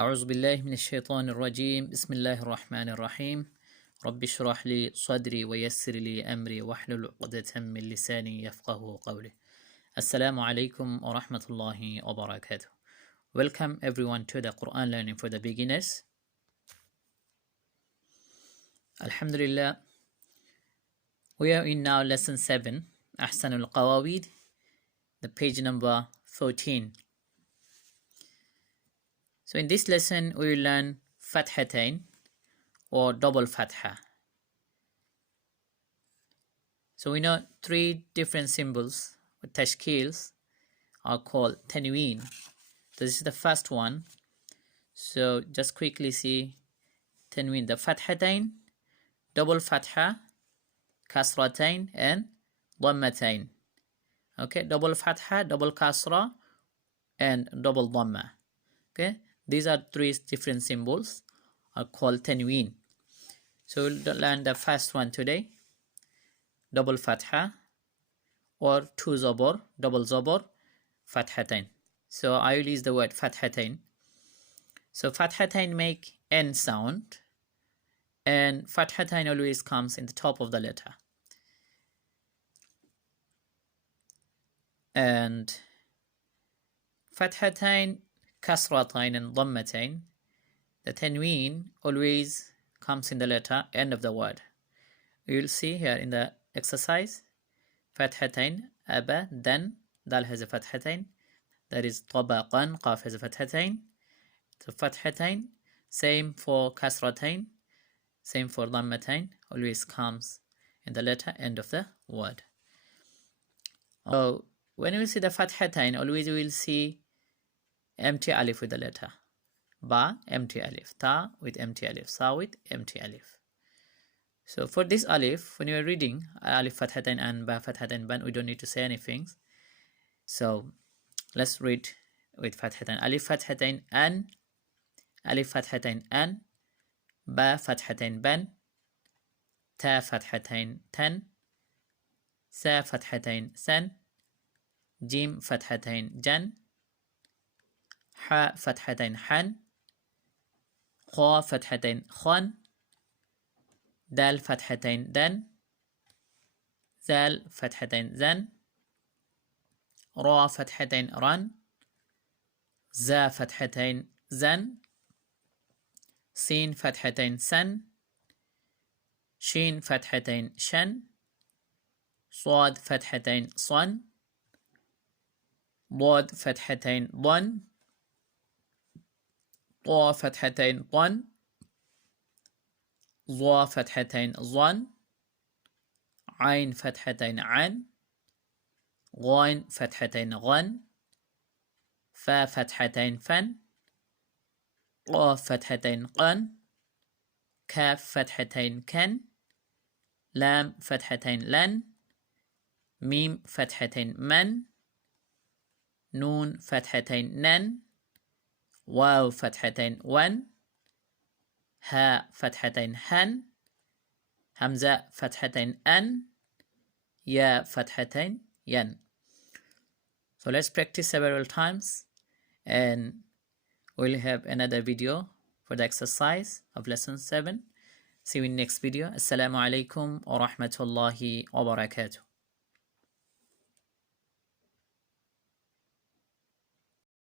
أعوذ بالله من الشيطان الرجيم بسم الله الرحمن الرحيم رب اشرح لي صدري ويسر لي أمري واحلل عقدة من لساني يفقه قولي. Assalamu alaikum wa rahmatullahi wa barakatuh. Welcome everyone to the Quran learning for the beginners. Alhamdulillah, we are in now lesson 7, Ahsanul Qawaid, the page number 14. So in this lesson we will learn Fathatain or double Fatha. So we know three different symbols or tashkils are called tanween. This is the first one. So just quickly see tanween, the Fathatain, double Fatha, Kasratain and Dhammatain. Okay, double Fatha, double Kasra and double Dhamma. Okay, these are three different symbols are called tanween. So we'll learn the first one today, double Fatha or two Zabur, double Zabur, Fathatain. So I will use the word Fathatain. So Fathatain make N sound, and Fathatain always comes in the top of the letter. And Fathatain, Kasratain and Dhammatain, the tanween always comes in the letter end of the word. We will see here in the exercise, Fathatain, Aba, then, Dal has a Fathatain. That is Tabaqan, Qaf has a Fathatain. So Fathatain, same for Kasratain, same for Dhammatain, always comes in the letter end of the word. So when we see the Fathatain, always we will see empty alif with the letter. Ba, empty alif. Ta with empty alif. Sa with empty alif. So for this alif, when you are reading alif Fathatain and ba Fathatain ban, we don't need to say anything. So let's read with Fathatain. Alif Fathatain an, alif Fathatain an, ba Fathatain ban, ta Fathatain tan, sa Fathatain san, jim Fathatain jan, ha Fathatain han, kha Fathatain khan, dal Fathatain dan, zal Fathatain zan, ra Fathatain ran, za Fathatain zan, sin Fathatain san, shin Fathatain shan, صاد Fathatain صن, ضاد Fathatain ضن, طا Fathatain طن, ظا Fathatain ظن, عين Fathatain عن, غين Fathatain غن, فا Fathatain فن, قاف Fathatain قن, كاف Fathatain كن, لام Fathatain لن, ميم Fathatain من, نون Fathatain نن, واو Fathatain ون, ها Fathatain هن, همزة Fathatain أن, يا Fathatain ين. So let's practice several times and we'll have another video for the exercise of lesson 7. See you in next video. Assalamu alaikum wa rahmatullahi wa barakatuh.